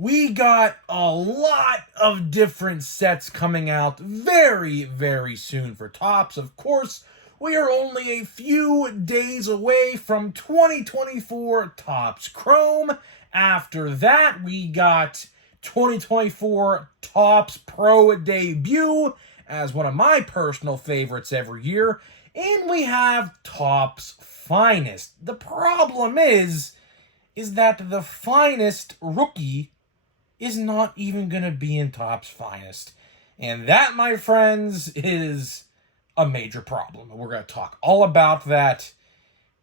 we got a lot of different sets coming out very, very soon for Topps. Of course, we are only a few days away from 2024 Topps Chrome. After that, we got 2024 Topps Pro debut as one of my personal favorites every year. And we have Topps Finest. The problem is that the Finest rookie is not even going to be in Topps Finest. And that, my friends, is a major problem. We're going to talk all about that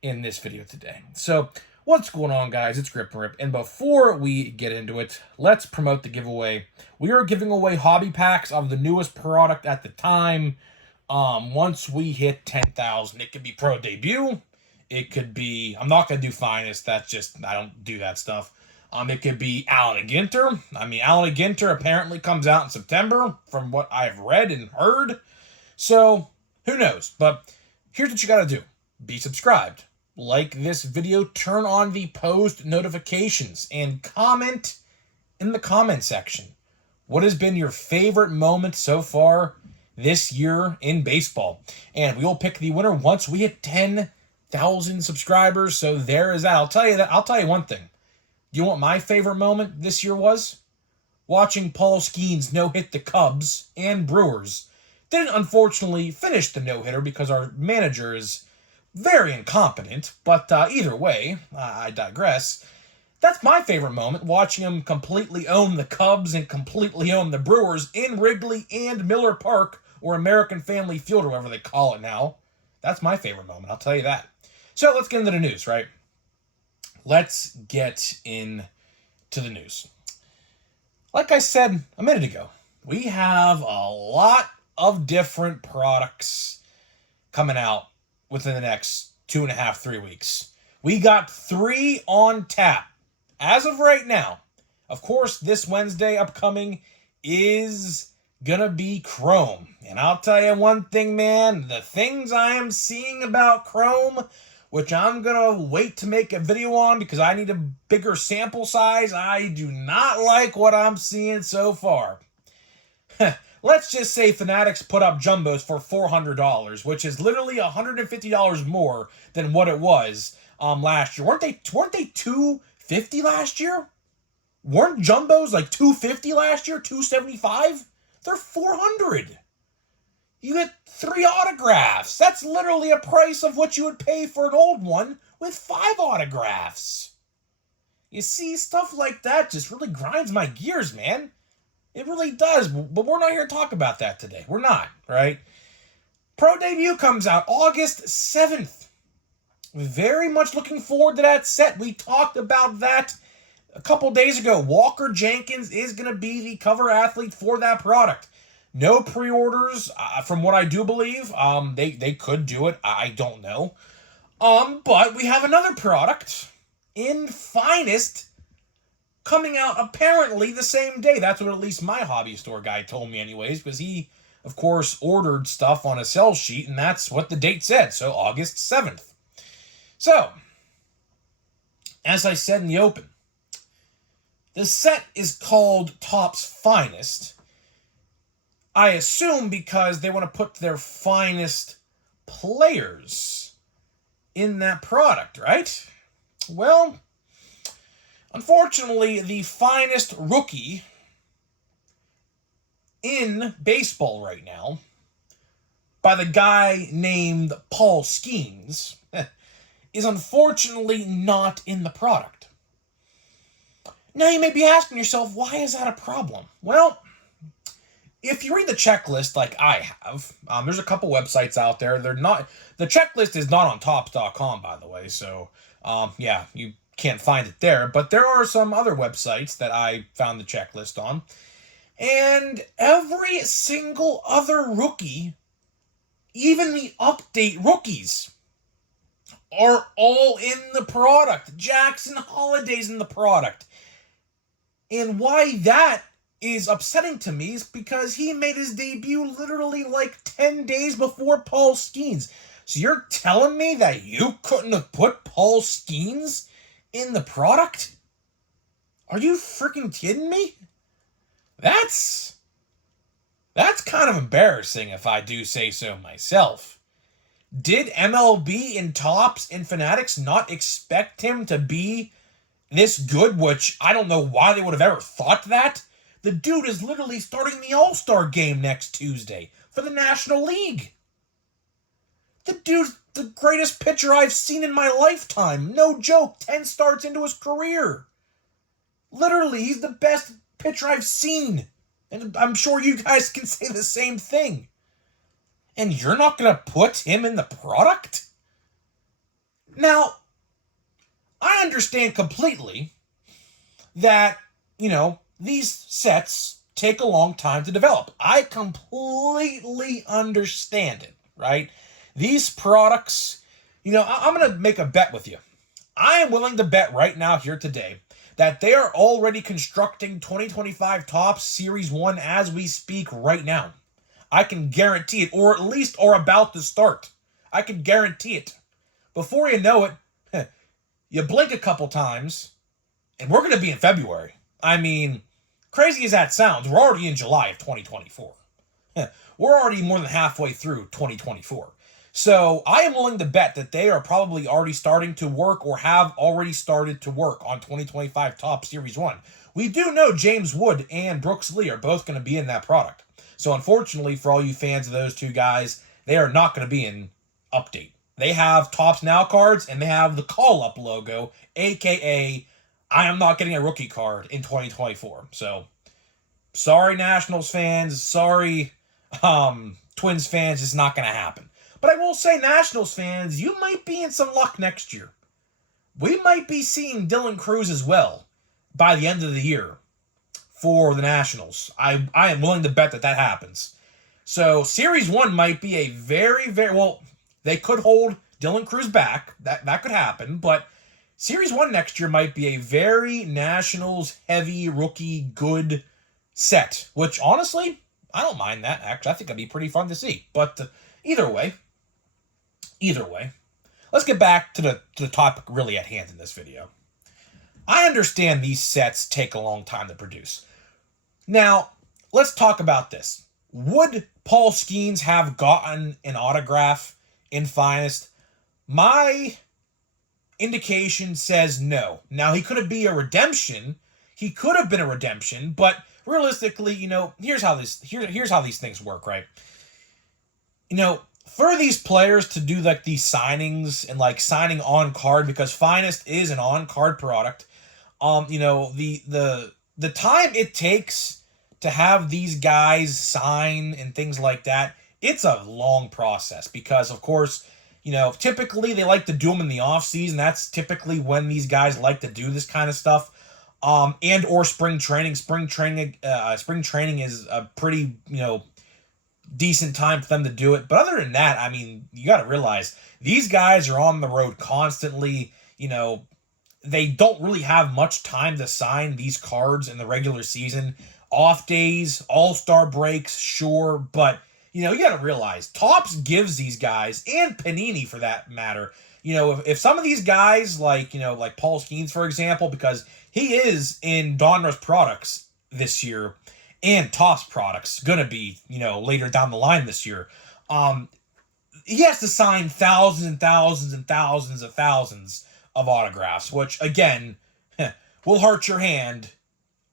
in this video today. So, what's going on, guys? It's Grip and Rip. And before we get into it, let's promote the giveaway. We are giving away hobby packs of the newest product at the time. Once we hit 10,000, it could be Pro Debut. It could be, I'm not going to do Finest. That's just, I don't do that stuff. It could be Allen Ginter. Allen Ginter apparently comes out in September, from what I've read and heard. So, who knows? But here's what you got to do. Be subscribed. Like this video. Turn on the post notifications. And comment in the comment section. What has been your favorite moment so far this year in baseball? And we will pick the winner once we hit 10,000 subscribers. So there is that. I'll tell you one thing. Do you know what my favorite moment this year was? Watching Paul Skeens no-hit the Cubs and Brewers. Didn't unfortunately finish the no-hitter because our manager is very incompetent, but either way, I digress. That's my favorite moment, watching him completely own the Cubs and completely own the Brewers in Wrigley and Miller Park, or American Family Field, or whatever they call it now. That's my favorite moment, I'll tell you that. So let's get into the news, right? Let's get into the news. Like I said a minute ago, we have a lot of different products coming out within the next 2.5, 3 weeks. We got 3 on tap as of right now. Of course, this Wednesday upcoming is gonna be Chrome. And I'll tell you one thing, man, the things I am seeing about Chrome, which I'm going to wait to make a video on because I need a bigger sample size, I do not like what I'm seeing so far. Let's just say Fanatics put up jumbos for $400, which is literally $150 more than what it was last year. Weren't they $250 last year? Weren't jumbos like $250 last year? $275? They're $400. You get 3 autographs. That's literally a price of what you would pay for an old one with 5 autographs. You see, stuff like that just really grinds my gears, man. It really does, but we're not here to talk about that today. We're not, right? Pro Debut comes out August 7th. Very much looking forward to that set. We talked about that a couple days ago. Walker Jenkins is going to be the cover athlete for that product. No pre-orders, from what I do believe. They could do it. I don't know. But we have another product in Finest coming out apparently the same day. That's what at least my hobby store guy told me anyways, because he, of course, ordered stuff on a sell sheet, and that's what the date said. So August 7th. So, as I said in the open, the set is called Topps Finest. I assume because they want to put their finest players in that product, right? Well, unfortunately, the finest rookie in baseball right now, by the guy named Paul Skeens, is unfortunately not in the product. Now, you may be asking yourself, why is that a problem? Well, if you read the checklist like I have, there's a couple websites out there. The checklist is not on Topps.com, by the way, so yeah, you can't find it there. But there are some other websites that I found the checklist on. And every single other rookie, even the update rookies, are all in the product. Jackson Holliday's in the product. And why that is upsetting to me is because he made his debut literally like 10 days before Paul Skeens. So you're telling me that you couldn't have put Paul Skeens in the product? Are you freaking kidding me? That's kind of embarrassing if I do say so myself. Did MLB and Topps and Fanatics not expect him to be this good, which I don't know why they would have ever thought that? The dude is literally starting the All-Star game next Tuesday for the National League. The dude's the greatest pitcher I've seen in my lifetime. No joke, 10 starts into his career. Literally, he's the best pitcher I've seen. And I'm sure you guys can say the same thing. And you're not going to put him in the product? Now, I understand completely that, these sets take a long time to develop. I completely understand it, right? These products, I'm going to make a bet with you. I am willing to bet right now here today that they are already constructing 2025 Topps Series 1 as we speak right now. I can guarantee it, or at least are about to start. I can guarantee it. Before you know it, you blink a couple times, and we're going to be in February. I mean, crazy as that sounds, we're already in July of 2024. We're already more than halfway through 2024. So I am willing to bet that they are probably already starting to work or have already started to work on 2025 Topps Series 1. We do know James Wood and Brooks Lee are both going to be in that product. So unfortunately for all you fans of those two guys, they are not going to be in Update. They have Topps Now cards and they have the call-up logo, aka I am not getting a rookie card in 2024. So sorry Nationals fans, sorry Twins fans, it's not going to happen. But I will say, Nationals fans, you might be in some luck next year. We might be seeing Dylan Cruz as well by the end of the year for the Nationals. I am willing to bet that happens. So Series 1 might be a very, very, well, they could hold Dylan Cruz back. That could happen. But Series 1 next year might be a very Nationals-heavy, rookie, good set. Which, honestly, I don't mind that. Actually, I think it'd be pretty fun to see. But either way, let's get back to the topic really at hand in this video. I understand these sets take a long time to produce. Now, let's talk about this. Would Paul Skeens have gotten an autograph in Finest? My indication says no. Now, he could be a redemption. He could have been a redemption, but realistically, here's how these things work, right? For these players to do like these signings and like signing on card, because Finest is an on card product, the time it takes to have these guys sign and things like that, it's a long process because, of course, typically they like to do them in the off season. That's typically when these guys like to do this kind of stuff. And or spring training. Spring training is a pretty, decent time for them to do it. But other than that, I mean, you got to realize these guys are on the road constantly. They don't really have much time to sign these cards in the regular season. Off days, all-star breaks, sure, but you got to realize Topps gives these guys, and Panini for that matter, if some of these guys like Paul Skeens, for example, because he is in Donruss products this year and Topps products going to be, later down the line this year, he has to sign thousands and thousands and thousands of thousands of autographs, which again will hurt your hand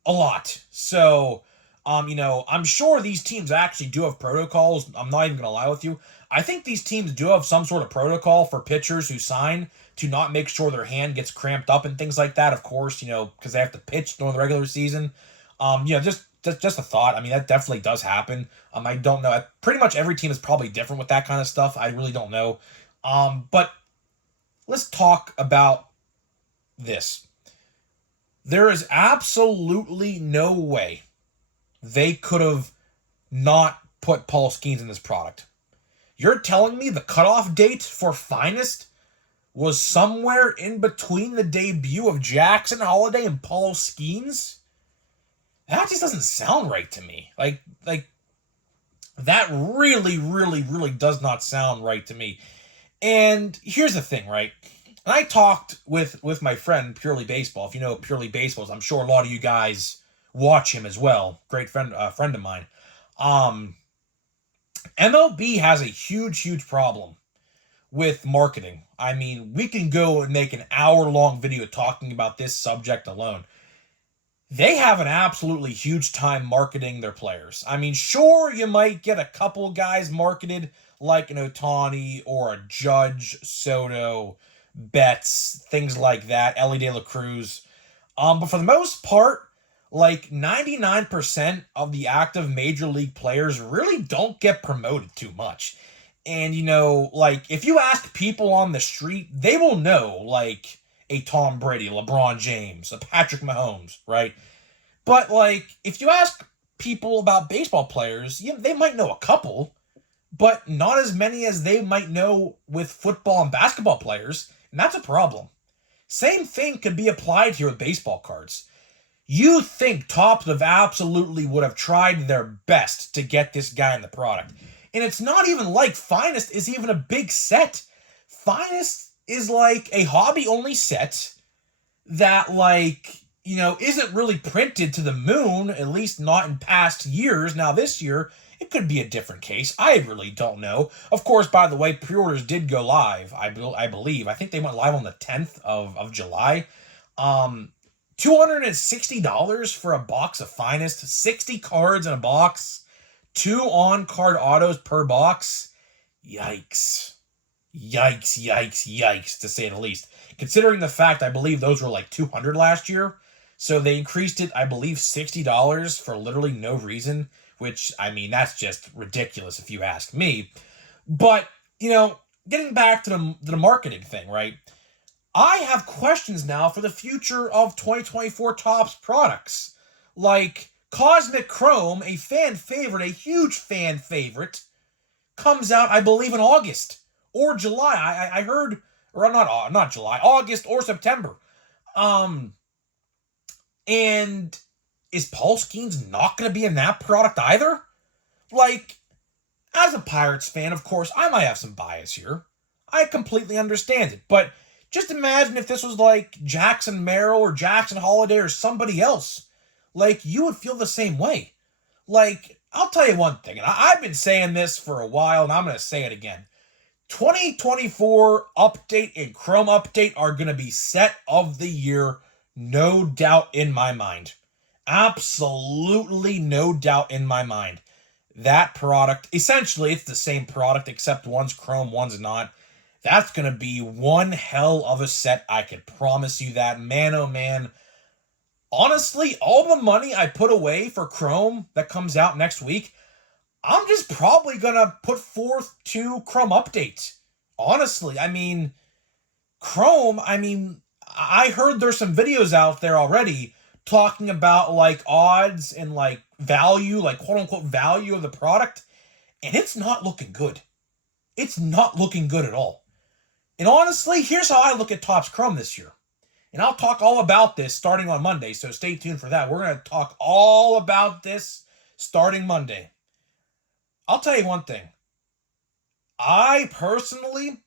a lot. So, I'm sure these teams actually do have protocols. I'm not even going to lie with you. I think these teams do have some sort of protocol for pitchers who sign to not make sure their hand gets cramped up and things like that, of course, because they have to pitch during the regular season. Just a thought. I mean, that definitely does happen. I don't know. Pretty much every team is probably different with that kind of stuff. I really don't know. But let's talk about this. There is absolutely no way they could have not put Paul Skeens in this product. You're telling me the cutoff date for Finest was somewhere in between the debut of Jackson Holliday and Paul Skeens? That just doesn't sound right to me. Like that really, really, really does not sound right to me. And here's the thing, right? And I talked with my friend Purely Baseball. If you know Purely Baseball, I'm sure a lot of you guys watch him as well. Great friend of mine. Um, MLB has a huge problem with marketing. I mean, we can go and make an hour-long video talking about this subject alone. They have an absolutely huge time marketing their players. I mean, sure, you might get a couple guys marketed like an Ohtani or a Judge, Soto, Betts, things like that, Ellie De La Cruz. But for the most part, like 99% of the active major league players really don't get promoted too much. And, like, if you ask people on the street, they will know, like, a Tom Brady, LeBron James, a Patrick Mahomes, right? But, like, if you ask people about baseball players, they might know a couple, but not as many as they might know with football and basketball players, and that's a problem. Same thing could be applied here with baseball cards. You think Topps absolutely would have tried their best to get this guy in the product. And it's not even like Finest is even a big set. Finest is like a hobby-only set that, like, isn't really printed to the moon, at least not in past years. Now, this year, it could be a different case. I really don't know. Of course, by the way, pre-orders did go live, I believe. I think they went live on the 10th of July. $260 for a box of Finest, 60 cards in a box, 2 on-card autos per box. Yikes. Yikes, to say the least. Considering the fact I believe those were like $200 last year, so they increased it, I believe, $60 for literally no reason, which, I mean, that's just ridiculous if you ask me. But, getting back to the marketing thing, right? I have questions now for the future of 2024 Topps products. Like Cosmic Chrome, a fan favorite, a huge fan favorite, comes out, I believe, in August or July. I heard, or not July, August or September. And is Paul Skeens not going to be in that product either? Like, as a Pirates fan, of course, I might have some bias here. I completely understand it, but just imagine if this was like Jackson Merrill or Jackson Holiday or somebody else. Like, you would feel the same way. Like, I'll tell you one thing, and I've been saying this for a while, and I'm going to say it again. 2024 update and Chrome update are going to be set of the year, no doubt in my mind. Absolutely no doubt in my mind. That product, essentially, it's the same product, except one's Chrome, one's not. That's going to be one hell of a set, I can promise you that. Man, oh man. Honestly, all the money I put away for Chrome that comes out next week, I'm just probably going to put forth to Chrome update. Honestly, I mean, Chrome, I heard there's some videos out there already talking about, like, odds and, like, value, like, quote-unquote value of the product, and it's not looking good. It's not looking good at all. And honestly, here's how I look at Topps Chrome this year. And I'll talk all about this starting on Monday, so stay tuned for that. We're going to talk all about this starting Monday. I'll tell you one thing. I personally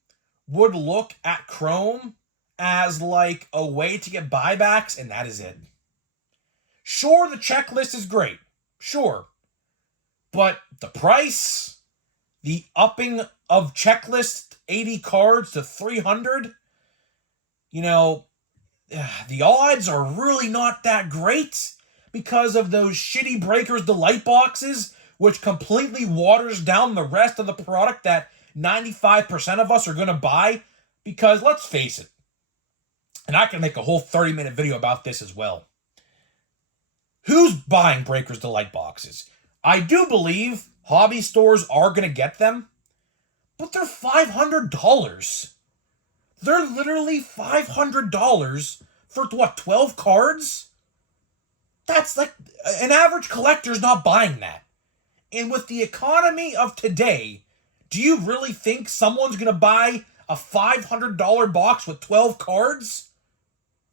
would look at Chrome as like a way to get buybacks, and that is it. Sure, the checklist is great. Sure. But the price, the upping of checklist 80 cards to 300, the odds are really not that great because of those shitty Breakers Delight boxes, which completely waters down the rest of the product that 95% of us are going to buy. Because let's face it, and I can make a whole 30-minute video about this as well. Who's buying Breakers Delight boxes? I do believe hobby stores are going to get them, but they're $500. They're literally $500 for, what, 12 cards? That's like, an average collector's not buying that. And with the economy of today, do you really think someone's going to buy a $500 box with 12 cards?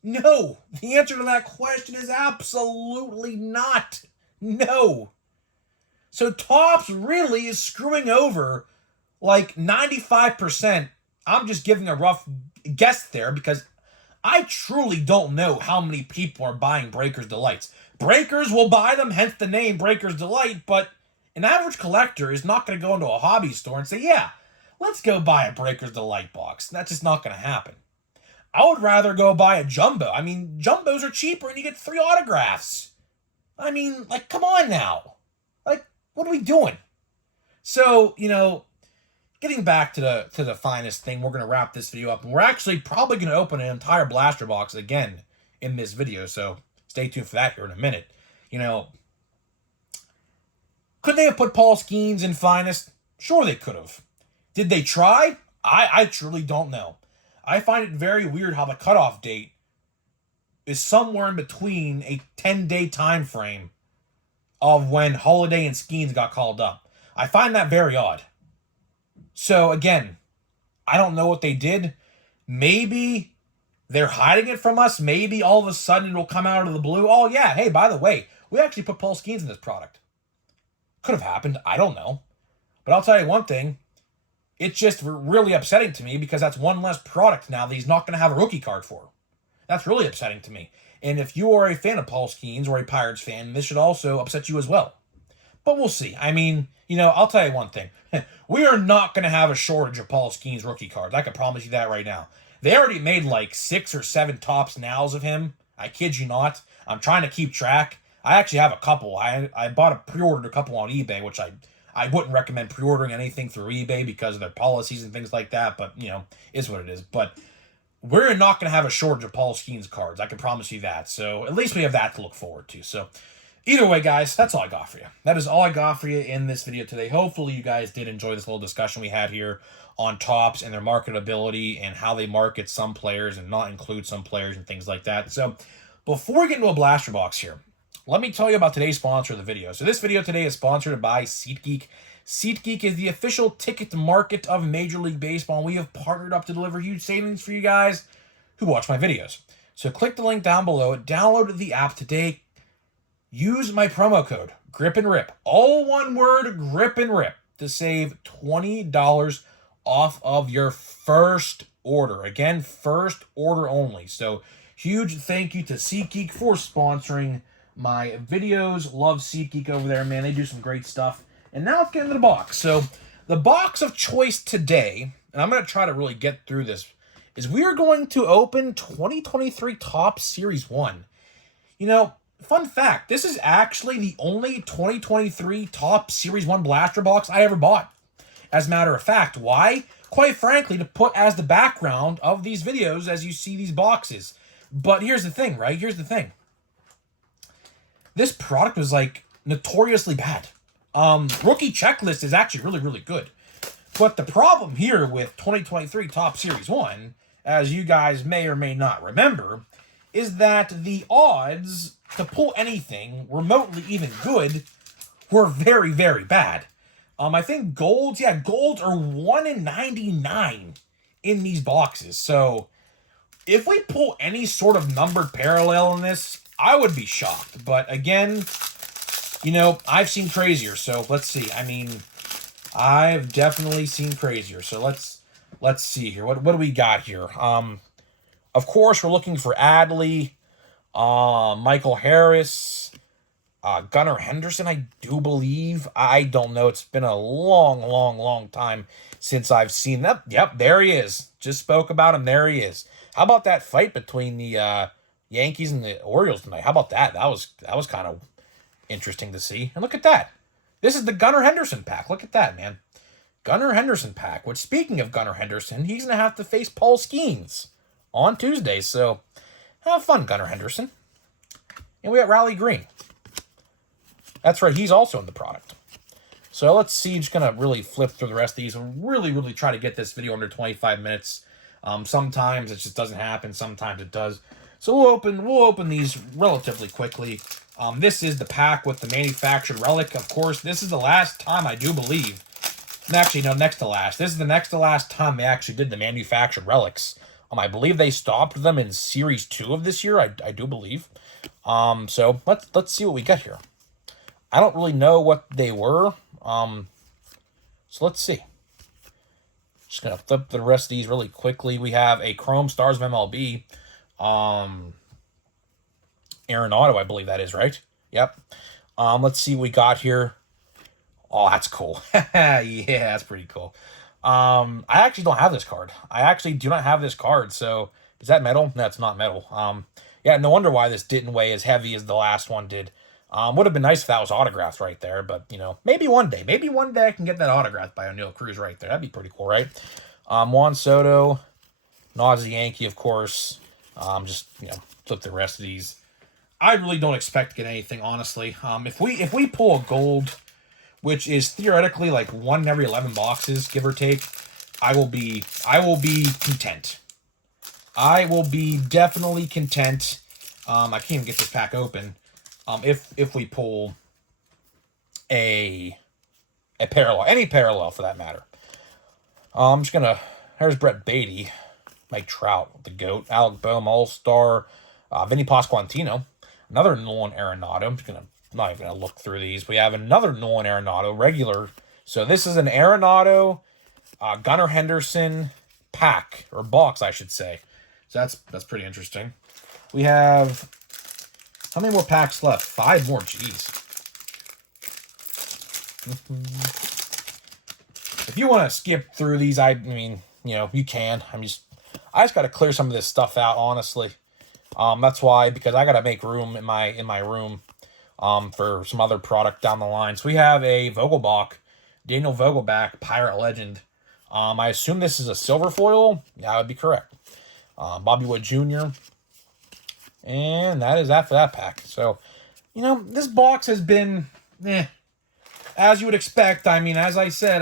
No. The answer to that question is absolutely not. No. So Topps really is screwing over like 95%. I'm just giving a rough guess there because I truly don't know how many people are buying Breakers Delights. Breakers will buy them, hence the name Breakers Delight, but an average collector is not going to go into a hobby store and say, yeah, let's go buy a Breakers Delight box. That's just not going to happen. I would rather go buy a jumbo. I mean, jumbos are cheaper and you get 3 autographs. I mean, like, come on now. Like, what are we doing? So, getting back to the finest thing, we're going to wrap this video up. And we're actually probably going to open an entire blaster box again in this video. So stay tuned for that here in a minute. Could they have put Paul Skeens in finest? Sure they could have. Did they try? I truly don't know. I find it very weird how the cutoff date is somewhere in between a 10-day time frame of when Holiday and Skeens got called up. I find that very odd. So, again, I don't know what they did. Maybe they're hiding it from us. Maybe all of a sudden it'll come out of the blue. Oh, yeah, hey, by the way, we actually put Paul Skeens in this product. Could have happened. I don't know. But I'll tell you one thing. It's just really upsetting to me because that's one less product now that he's not going to have a rookie card for. That's really upsetting to me. And if you are a fan of Paul Skeens or a Pirates fan, this should also upset you as well. But we'll see. I mean, I'll tell you one thing. We are not going to have a shortage of Paul Skeens rookie cards. I can promise you that right now. They already made like 6 or 7 Topps Nows of him. I kid you not. I'm trying to keep track. I actually have a couple. I pre-ordered a couple on eBay, which I wouldn't recommend pre-ordering anything through eBay because of their policies and things like that. But, is what it is. But we're not going to have a shortage of Paul Skeens cards. I can promise you that. So at least we have that to look forward to. So either way, guys, that's all I got for you. That is all I got for you in this video today. Hopefully you guys did enjoy this little discussion we had here on Topps and their marketability and how they market some players and not include some players and things like that. So before we get into a blaster box here, let me tell you about today's sponsor of the video. So this video today is sponsored by SeatGeek. SeatGeek is the official ticket market of Major League Baseball, and we have partnered up to deliver huge savings for you guys who watch my videos. So click the link down below, download the app today, use my promo code, GRIP and RIP, all one word, GRIP and RIP, to save $20 off of your first order. Again, first order only. So huge thank you to SeatGeek for sponsoring my videos. Love SeatGeek over there, man. They do some great stuff. And now let's get into the box. So the box of choice today, and I'm going to try to really get through this, is we are going to open 2023 Topps Series 1. Fun fact, this is actually the only 2023 Topps Series 1 blaster box I ever bought. As a matter of fact, why? Quite frankly, to put as the background of these videos as you see these boxes. But here's the thing, right? Here's the thing. This product was like notoriously bad. Rookie Checklist is actually really, really good. But the problem here with 2023 Topps Series 1, as you guys may or may not remember, is that the odds to pull anything remotely even good were very, very bad. I think golds are 1 in 99 in these boxes. So if we pull any sort of numbered parallel in this, I would be shocked. But again, I've seen crazier. So let's see. I mean, I've definitely seen crazier. So let's see here. What do we got here? Of course, we're looking for Adley, Michael Harris, Gunnar Henderson, I do believe. I don't know. It's been a long, long, long time since I've seen that. Yep, there he is. Just spoke about him. There he is. How about that fight between the Yankees and the Orioles tonight? How about that? That was kind of interesting to see. And look at that. This is the Gunnar Henderson pack. Look at that, man. Gunnar Henderson pack. Which, speaking of Gunnar Henderson, he's going to have to face Paul Skeens on Tuesday. So, have fun, Gunnar Henderson. And we got Riley Green. That's right. He's also in the product. So, let's see. Just going to really flip through the rest of these and really, really try to get this video under 25 minutes. Sometimes it just doesn't happen. Sometimes it does. So, we'll open these relatively quickly. This is the pack with the manufactured relic. Of course, this is the last time, I do believe. Actually, no, next to last. This is the next to last time they actually did the manufactured relics. I believe they stopped them in Series 2 of this year, I do believe. So let's see what we got here. I don't really know what they were. So let's see. Just going to flip the rest of these really quickly. We have a Chrome Stars of MLB. Arenado, I believe that is, right? Yep. Let's see what we got here. Oh, that's cool. Yeah, that's pretty cool. I actually don't have this card. I actually do not have this card. So is that metal? No, it's not metal. Yeah, no wonder why this didn't weigh as heavy as the last one did. Would have been nice if that was autographed right there, but you know, maybe one day I can get that autographed by Oneil Cruz right there. That'd be pretty cool, right? Juan Soto, Nazi Yankee, of course. Just flip the rest of these. I really don't expect to get anything, honestly. If we pull a gold, which is theoretically like 1 in every 11 boxes, give or take, I will be content. I will be definitely content. I can't even get this pack open. If we pull a parallel, any parallel for that matter. I'm just gonna. Here's Brett Beatty, Mike Trout, the GOAT, Alec Boehm, All-Star, Vinny Pasquantino, another Nolan Arenado. I'm just not even gonna look through these. We have another Nolan Arenado regular. So this is an Arenado, Gunnar Henderson pack or box, I should say. So that's pretty interesting. We have. How many more packs left? 5 more. Jeez. If you want to skip through these, I mean, you can. I just got to clear some of this stuff out, honestly. That's why, because I got to make room in my room for some other product down the line. So we have a Vogelbach, Daniel Vogelbach, Pirate Legend. I assume this is a silver foil. Yeah, that would be correct. Bobby Wood Jr., and that is that for that pack. So, this box has been, as you would expect. I mean, as I said,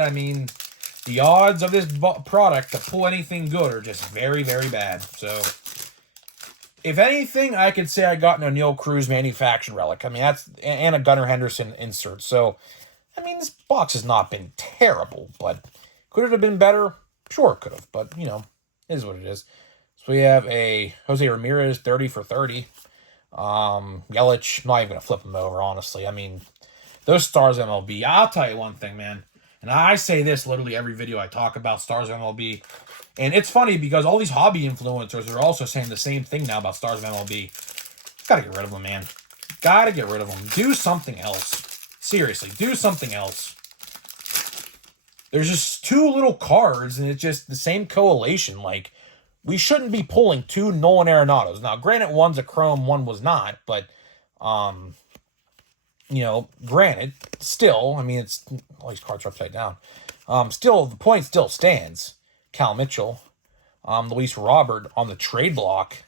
the odds of this product to pull anything good are just very, very bad. So, if anything, I could say I got an Oneil Cruz manufactured relic. that's and a Gunnar Henderson insert. So, this box has not been terrible, but could it have been better? Sure, it could have, but, it is what it is. So we have a Jose Ramirez 30 for 30. Yelich, not even going to flip him over, honestly. Those Stars MLB, I'll tell you one thing, man. And I say this literally every video I talk about Stars MLB. And it's funny because all these hobby influencers are also saying the same thing now about Stars MLB. Gotta get rid of them, man. Gotta get rid of them. Do something else. Seriously, do something else. There's just 2 little cards, and it's just the same collation. Like, we shouldn't be pulling 2 Nolan Arenados. Now, granted, one's a Chrome, one was not, but, granted, still, it's, all these cards are upside down. Still, the point still stands. Cal Mitchell, Luis Robert on the trade block.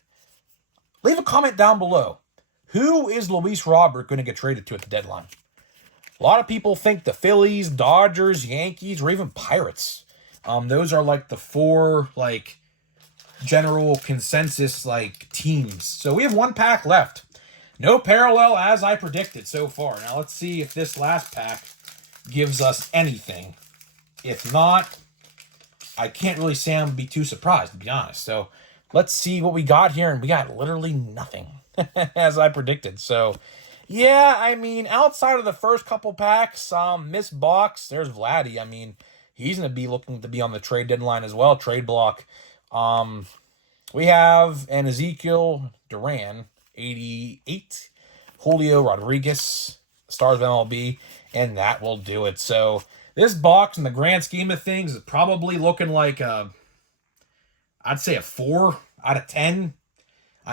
Leave a comment down below. Who is Luis Robert going to get traded to at the deadline? A lot of people think the Phillies, Dodgers, Yankees, or even Pirates. Those are like the 4, general consensus, teams. So we have 1 pack left. No parallel as I predicted so far. Now let's see if this last pack gives us anything. If not, I can't really say I'm be too surprised, to be honest. So let's see what we got here, and we got literally nothing, as I predicted. So, yeah, outside of the first couple packs, missed box, there's Vladdy. He's going to be looking to be on the trade deadline as well, trade block. We have an Ezekiel Duran, 88, Julio Rodriguez, Stars of MLB, and that will do it. So this box, in the grand scheme of things, is probably looking like I'd say a 4 out of 10.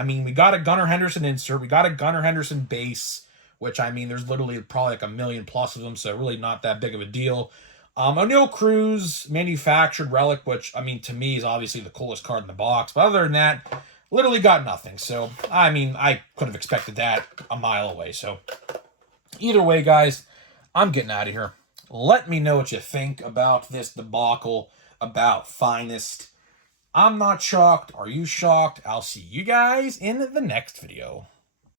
We got a Gunnar Henderson insert. We got a Gunnar Henderson base, which, there's literally probably like 1 million plus of them, so really not that big of a deal. Oneil Cruz manufactured relic, which, to me is obviously the coolest card in the box. But other than that, literally got nothing. So, I could have expected that a mile away. So, either way, guys, I'm getting out of here. Let me know what you think about this debacle, about Finest. I'm not shocked. Are you shocked? I'll see you guys in the next video.